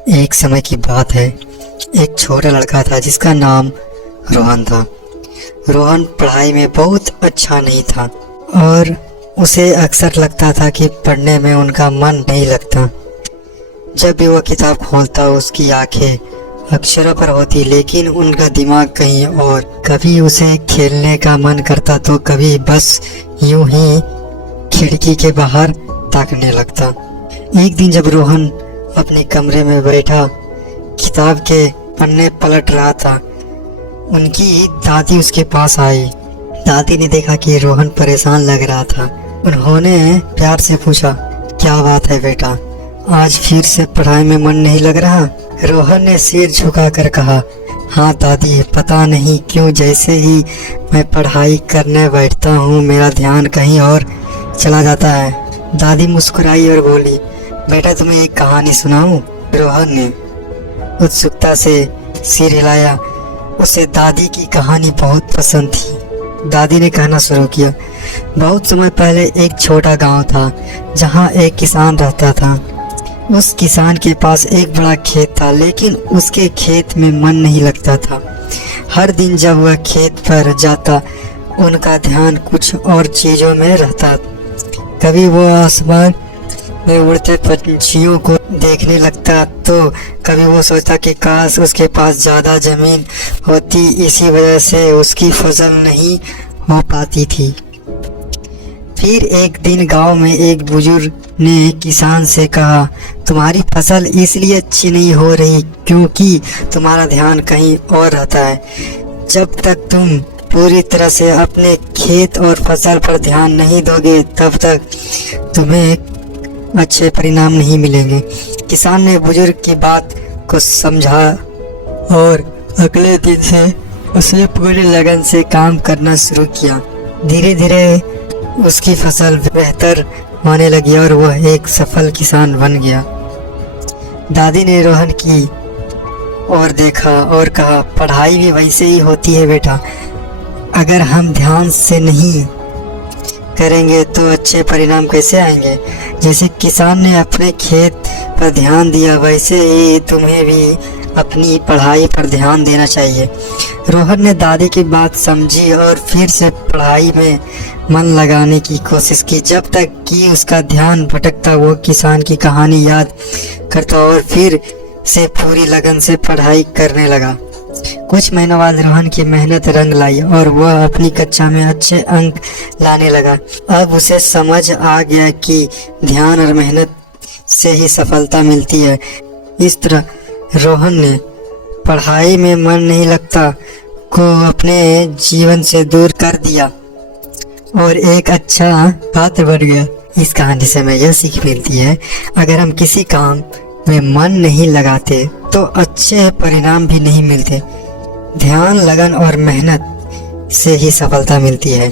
एक समय की बात है। एक छोटा लड़का था जिसका नाम रोहन था। रोहन पढ़ाई में बहुत अच्छा नहीं था और उसे अक्सर लगता था कि पढ़ने में उनका मन नहीं लगता। जब भी वह किताब खोलता उसकी आंखें अक्षरों पर होती, लेकिन उनका दिमाग कहीं और। कभी उसे खेलने का मन करता तो कभी बस यूं ही खिड़की के बाहर ताकने लगता। एक दिन जब रोहन अपने कमरे में बैठा किताब के पन्ने पलट रहा था, उनकी दादी उसके पास आई। दादी ने देखा कि रोहन परेशान लग रहा था। उन्होंने प्यार से पूछा, क्या बात है बेटा, आज फिर से पढ़ाई में मन नहीं लग रहा? रोहन ने सिर झुकाकर कहा, हाँ दादी, पता नहीं क्यों जैसे ही मैं पढ़ाई करने बैठता हूँ मेरा ध्यान कहीं और चला जाता है। दादी मुस्कुराई और बोली, बेटा तुम्हें एक कहानी सुनाऊं? रोहन ने उत्सुकता से सिर हिलाया। उसे दादी की कहानी बहुत पसंद थी। दादी ने कहना शुरू किया, बहुत समय पहले एक छोटा गांव था जहां एक किसान रहता था। उस किसान के पास एक बड़ा खेत था, लेकिन उसके खेत में मन नहीं लगता था। हर दिन जब वह खेत पर जाता उनका ध्यान कुछ और चीज़ों में रहता। कभी वो आसमान में उड़ते पंछियों को देखने लगता तो कभी वो सोचता कि काश उसके पास ज़्यादा ज़मीन होती, इसी वजह से उसकी फसल नहीं हो पाती थी। फिर एक दिन गांव में एक बुजुर्ग ने किसान से कहा, तुम्हारी फसल इसलिए अच्छी नहीं हो रही क्योंकि तुम्हारा ध्यान कहीं और रहता है। जब तक तुम पूरी तरह से अपने खेत और फसल पर ध्यान नहीं दोगे तब तक तुम्हें अच्छे परिणाम नहीं मिलेंगे। किसान ने बुजुर्ग की बात को समझा और अगले दिन से उसने पूरी लगन से काम करना शुरू किया। धीरे धीरे उसकी फसल बेहतर होने लगी और वह एक सफल किसान बन गया। दादी ने रोहन की ओर देखा और कहा, पढ़ाई भी वैसे ही होती है बेटा, अगर हम ध्यान से नहीं करेंगे तो अच्छे परिणाम कैसे आएंगे? जैसे किसान ने अपने खेत पर ध्यान दिया वैसे ही तुम्हें भी अपनी पढ़ाई पर ध्यान देना चाहिए। रोहन ने दादी की बात समझी और फिर से पढ़ाई में मन लगाने की कोशिश की। जब तक कि उसका ध्यान भटकता वो किसान की कहानी याद करता और फिर से पूरी लगन से पढ़ाई करने लगा। कुछ महीनों बाद रोहन की मेहनत रंग लाई और वह अपनी कक्षा में अच्छे अंक लाने लगा। अब उसे समझ आ गया कि ध्यान और मेहनत से ही सफलता मिलती है। इस तरह रोहन ने पढ़ाई में मन नहीं लगता को अपने जीवन से दूर कर दिया और एक अच्छा पात्र बन गया। इस कहानी से हमें यह सीख मिलती है, अगर हम किसी काम में मन नहीं लगाते तो अच्छे परिणाम भी नहीं मिलते। ध्यान, लगन और मेहनत से ही सफलता मिलती है।